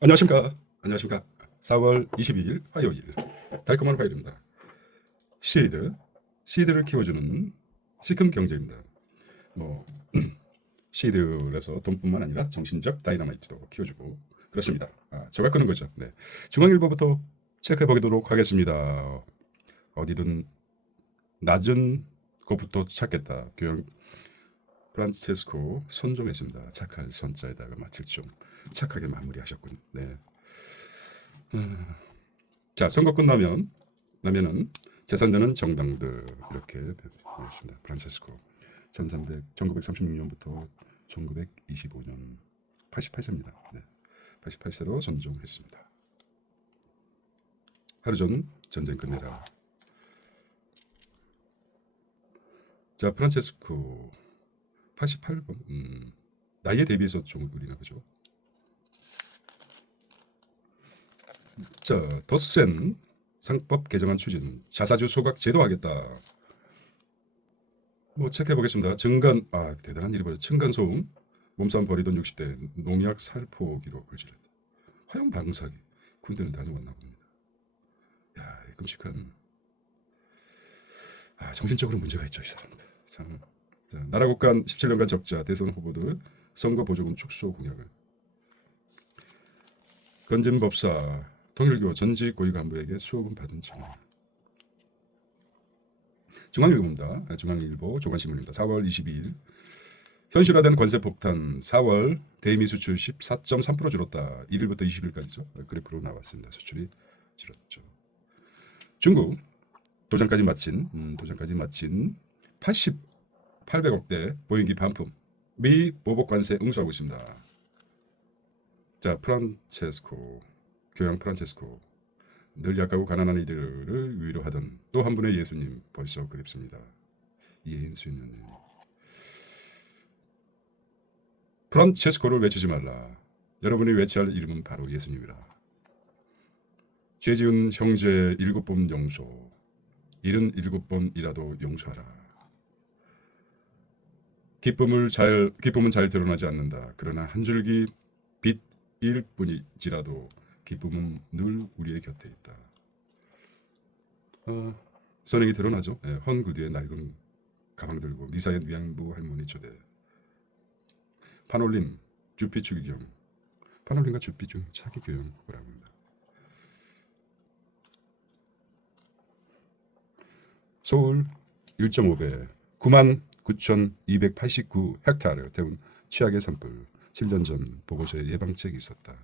안녕하십니까. 안녕하십니까. 4월 22일 화요일 달콤한 화요일입니다. 시드를 키워주는 시큰 경제입니다. 뭐 시드에서 돈뿐만 아니라 정신적 다이너마이트도 키워주고 그렇습니다. 저가 끄는 거죠. 네. 중앙일보부터 체크해 보도록 하겠습니다. 어디든 낮은 것부터 찾겠다. 교양 프란체스코 선종했습니다. 착할 선자에다가 마칠 좀 착하게 마무리하셨군. 네. 자, 선거 나면은 재산되는 정당들 이렇게 되겠습니다. 프란체스코 1936년부터 1925년 88세입니다. 네. 88세로 선종했습니다. 하루 전 전쟁 끝내라. 자, 프란체스코 88번. 나이에 대비해서 좀 의리나 보죠. 자, 덧센 상법 개정안 추진, 자사주 소각 제도하겠다. 뭐 체크해 보겠습니다. 대단한 일이 벌어졌. 층간소음, 몸싸움 벌이던 60대 농약 살포 기록 불질렀다. 화용 방사기, 군대는 다녀왔나 봅니다. 야, 끔찍한. 정신적으로 문제가 있죠, 이 사람들. 참. 자, 나라국간 17년간 적자 대선 후보들 선거 보조금 축소 공약을. 건진법사 통일교 전직 고위 간부에게 수억은 받은 증언. 중앙일보입니다. 중앙일보 조간신문입니다. 4월 22일 현실화된 관세 폭탄 4월 대미 수출 14.3% 줄었다. 1일부터 20일까지죠. 그래프로 나왔습니다. 수출이 줄었죠. 중국 도장까지 마친 800억대 보행기 반품 미 보복 관세 응수하고 있습니다. 자, 프란체스코 교양 프란체스코 늘 약하고 가난한 이들을 위로하던 또 한 분의 예수님 벌써 그립습니다. 이해할 수 있는 프란체스코를 외치지 말라. 여러분이 외쳐야 할 이름은 바로 예수님이라. 죄 지은 형제 7번 용서 77번이라도 용서하라. 기쁨은 잘 드러나지 않는다. 그러나 한 줄기 빛일 뿐이지라도 기쁨은 늘 우리의 곁에 있다. 선행이 드러나죠. 예, 헌 구두에 낡은 가방 들고 미사의 위안부 할머니 초대. 파놀린 주피 추기경. 파놀린과 주피 중 차기 교형 후보라고 합니다. 서울 1.5배 99,289헥타르 태운 최악의 산불. 7년 전 보고서에 예방책이 있었다.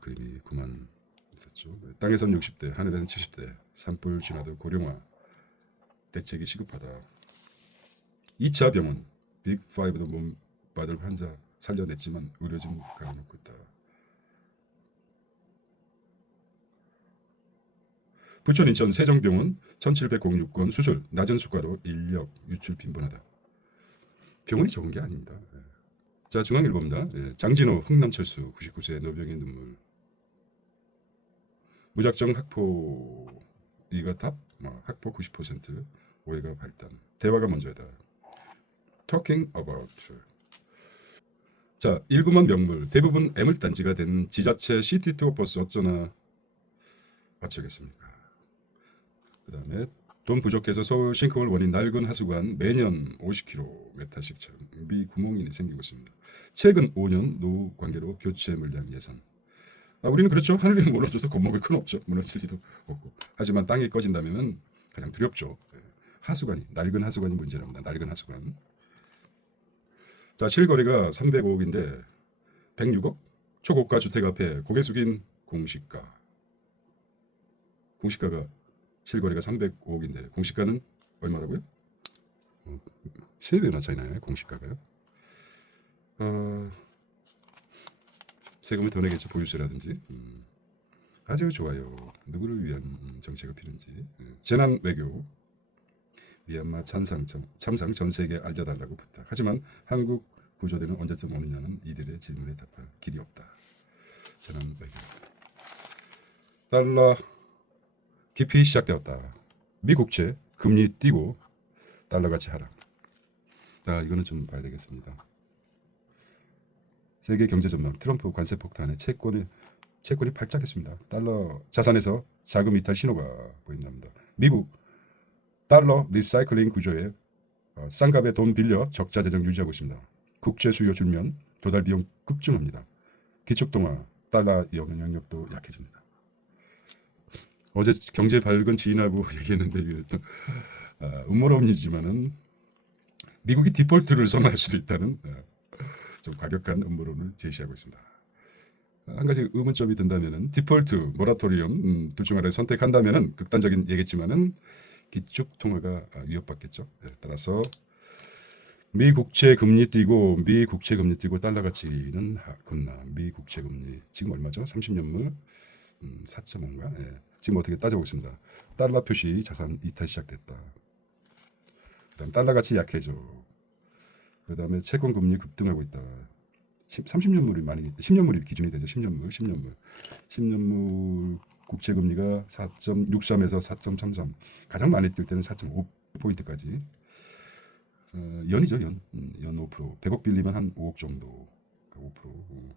그림이 9만 있었죠. 땅에선 60대, 하늘에는 70대. 산불 진화도 고령화. 대책이 시급하다. 2차 병원 빅5도 몸 받을 환자 살려냈지만 의료진 가려놓고 있다. 부천 인천 세정병원 1706건 수술 낮은 수가로 인력 유출 빈번하다. 병원이 적은 게 아닙니다. 자, 중앙일보입니다. 장진호 흥남철수 99세 노병의 눈물. 무작정 학포 이가 답 학포 90% 오해가 발단. 대화가 먼저다. Talking about. 자, 일부만 명물 대부분 애물단지가 된 지자체 시티2 버스 어쩌나 어쩌겠습니까. 그 다음에 돈 부족해서 서울 싱크홀 원인 낡은 하수관 매년 50km씩 미 구멍이 생기고 있습니다. 최근 5년 노후 관계로 교체 물량 예산. 우리는 그렇죠. 하늘이 무너져도 겁먹을 건 없죠. 무너질 리도 없고. 하지만 땅이 꺼진다면 가장 두렵죠. 낡은 하수관이 문제랍니다. 낡은 하수관. 자, 실거래가 305억인데 106억? 초고가 주택 앞에 고개 숙인 공시가. 공시가가 실거래가 305억인데 공시가는 얼마라고요? 3배나 차이 나요. 공시가가요. 세금을 더 내겠죠. 보유세라든지. 아주 좋아요. 누구를 위한 정책이 필요한지. 재난 외교. 미얀마 참상 전 세계에 알려달라고 부탁. 하지만 한국 구조대는 언제쯤 오느냐는 이들의 질문에 답할 길이 없다. 재난 외교. 달러 깊이 시작되었다. 미국채 금리 뛰고 달러 가치 하락. 이거는 좀 봐야 되겠습니다. 세계 경제 전망 트럼프 관세 폭탄에 채권이 발작했습니다. 달러 자산에서 자금 이탈 신호가 보인답니다. 미국 달러 리사이클링 구조에 싼 값에 돈 빌려 적자 재정 유지하고 있습니다. 국제 수요 줄면 도달 비용 급증합니다. 기축통화 달러 영향력도 약해집니다. 어제 경제 밝은 지인하고 얘기했는데 이게 음모론이지만은 미국이 디폴트를 선언할 수도 있다는 좀 과격한 음모론을 제시하고 있습니다. 한 가지 의문점이 든다면은 디폴트, 모라토리엄 둘 중 하나를 선택한다면은 극단적인 얘기지만은 기축 통화가 위협받겠죠. 따라서 미 국채 금리 뛰고 달러 가치는 급락. 미 국채 금리 지금 얼마죠? 30년물 4.5인가? 지금 어떻게 따져보겠습니다. 달러 표시 자산 이탈 시작됐다. 그다음 달러 가치 약해져. 그다음에 채권 금리 급등하고 있다. 30년물이 많이 10년물이 기준이 되죠. 10년물 국채 금리가 4.63에서 4.33 가장 많이 뛸 때는 4.5 포인트까지. 연이죠, 연 5%. 100억 빌리면 한 5억 정도. 5%.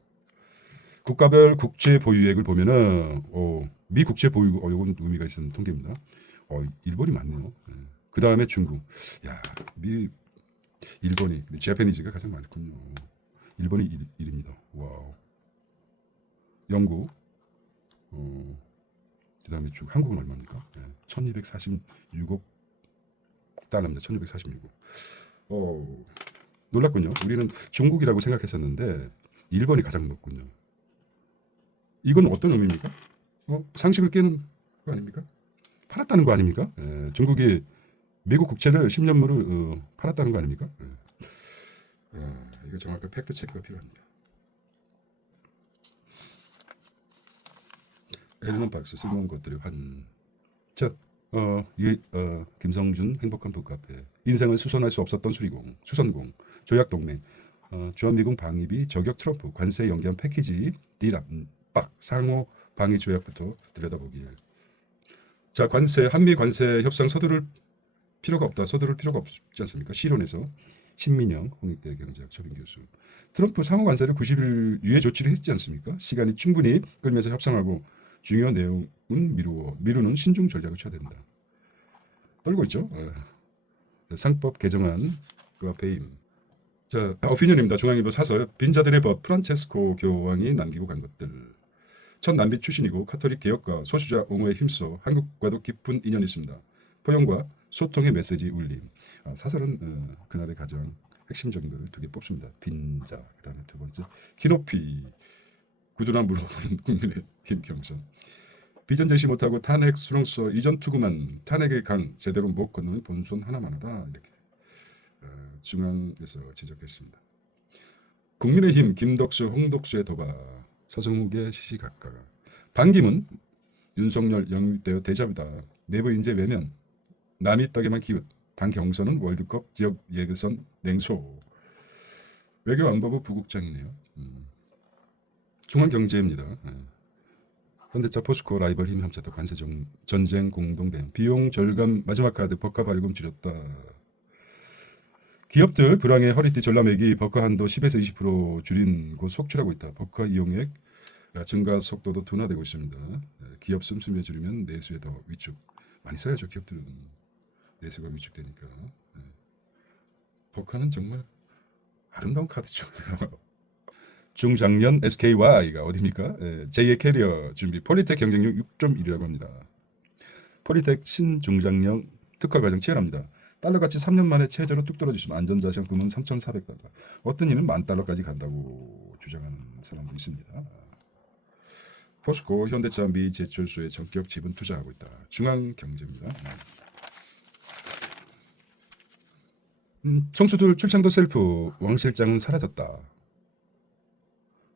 국가별 국채 보유액을 보면은 미 국채 보유 이건 의미가 있는 통계입니다. 일본이 많네요. 그 다음에 중국. 야, 일본이 재패니즈가 가장 많군요. 일본이 1입니다. 와우. 영국. 그다음에 한국은 얼마입니까? 1246억 달러입니다. 1246억. 놀랐군요. 우리는 중국이라고 생각했었는데 일본이 가장 높군요. 이건 어떤 의미입니까? 상식을 깨는 거 아닙니까? 팔았다는 거 아닙니까? 중국이 미국 국채를 10년물을 팔았다는 거 아닙니까? 이거 정확한 팩트 체크가 필요합니다. 앨런 박스 쓸모없는 것들이 김성준 행복한 북카페 인생을 수선할 수 없었던 수선공 조약동맹 주한미군 방위비 저격 트럼프 관세 연기한 패키지 딜 압박 상호 방위 조약부터 들여다보길. 자, 한미 관세 협상 서두를 필요가 없지 않습니까? 실론에서 신민영 홍익대 경제학 초빙 교수. 트럼프 상호 관세를 90일 유예 조치를 했지 않습니까? 시간이 충분히 끌면서 협상하고 중요한 내용은 미루는 신중 전략을 취해야 된다. 떨고 있죠. 상법 개정안 그 앞에 자, 오피니언입니다. 중앙일보 사설 빈자들의 법 프란체스코 교황이 남기고 간 것들. 첫 남비 출신이고 카톨릭 개혁과 소수자 옹호에 힘써 한국과도 깊은 인연이 있습니다. 포용과 소통의 메시지 울림. 사설은 그날의 가장 핵심적인 것을 두 개 뽑습니다. 빈자, 그다음에 두 번째 키높이, 구두나 물어보는 국민의힘 경선. 비전 제시 못하고 탄핵 수렁서 이전 투구만 탄핵의 강 제대로 못 건너는 본선 하나만 하다 이렇게 중앙에서 지적했습니다. 국민의힘 김덕수, 홍덕수의 도박, 서정욱의 시시각각. 반기문, 윤석열 영입되어 대자뷰다. 내부 인재 외면, 남이 떡에만 기웃. 당 경선은 월드컵 지역 예선 냉소. 외교안보부 부국장이네요. 중앙경제입니다. 현대차 포스코 라이벌 힘 합쳤다. 관세 전쟁 공동대응. 비용 절감 마지막 카드 법카 발금 줄였다. 기업들 불황의 허리띠 전람액이 법카 한도 10에서 20% 줄인 곳 속출하고 있다. 법카 이용액 증가 속도도 둔화되고 있습니다. 기업 씀씀이에 줄이면 내수에 더 위축. 많이 써야죠. 기업들은 내수가 위축되니까. 법카는 정말 아름다운 카드죠. 중장년 SKY가 어디입니까? 제2의 캐리어 준비. 폴리텍 경쟁력 6.1이라고 합니다. 폴리텍 신중장년 특화 과정 치열합니다. 달러같이 3년 만에 최저로 뚝 떨어지시면 안전자 시험금은 3,400달러. 어떤 이는 $10,000까지 간다고 주장하는 사람도 있습니다. 포스코, 현대차, 미 제철소에 전격 지분 투자하고 있다. 중앙경제입니다. 총수들 출장도 셀프. 왕 실장은 사라졌다.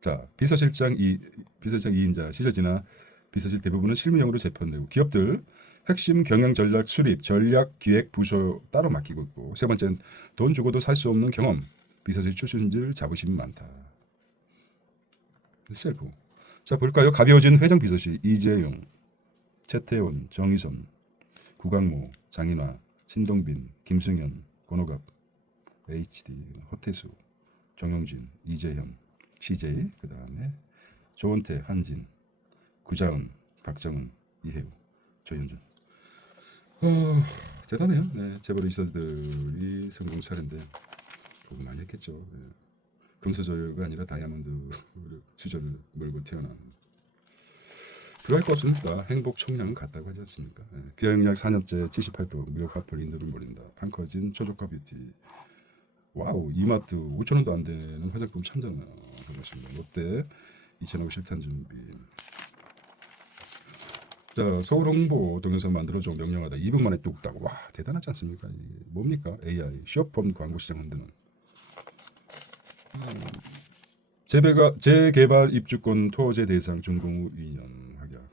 자, 비서실장 2인자 시절 지나 비서실 대부분은 실무형으로 재편되고 기업들 핵심 경영 전략 수립, 전략 기획 부서 따로 맡기고 있고 세 번째는 돈 주고도 살 수 없는 경험, 비서실 출신들 자부심이 많다. 셀프. 자, 볼까요? 가벼워진 회장 비서실 이재용, 최태원, 정의선, 구강모, 장인화, 신동빈, 김승현, 권호갑, HD, 허태수, 정영진, 이재현. CJ, 그 다음에 조원태, 한진, 구자은, 박정은, 이혜우, 조현준. 대단해요. 네, 재벌 이사들이 성공 사례인데 공부 많이 했겠죠. 네. 금수저가 아니라 다이아몬드 수저를 몰고 태어난. 들어갈 것 없습니다. 행복 총량은 같다고 하지 않습니까? 네. 계약약 4년째 78% 무역 화폐를 인도를 몰린다. 판커진 초저가 뷰티. 와우, 이마트 5,000원도 안 되는 화장품 참잖아요. 반갑습니다. 롯데 2,000억 실탄 준비. 자, 서울 홍보 동영상 만들어줘 명령하다 2분 만에 뚝딱. 와, 대단하지 않습니까? 이게 뭡니까? AI 쇼폼 광고 시장 흔드는. 재개발 입주권 토지 대상 준공후 2년 확약.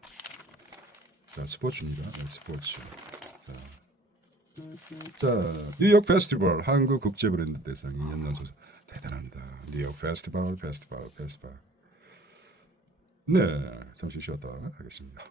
자, 스포츠입니다. 네, 스포츠. 자, 뉴욕 페스티벌 한국 국제 브랜드 대상 2년 연속. 대단합니다. 뉴욕 페스티벌. 네, 잠시 쉬었다 하겠습니다.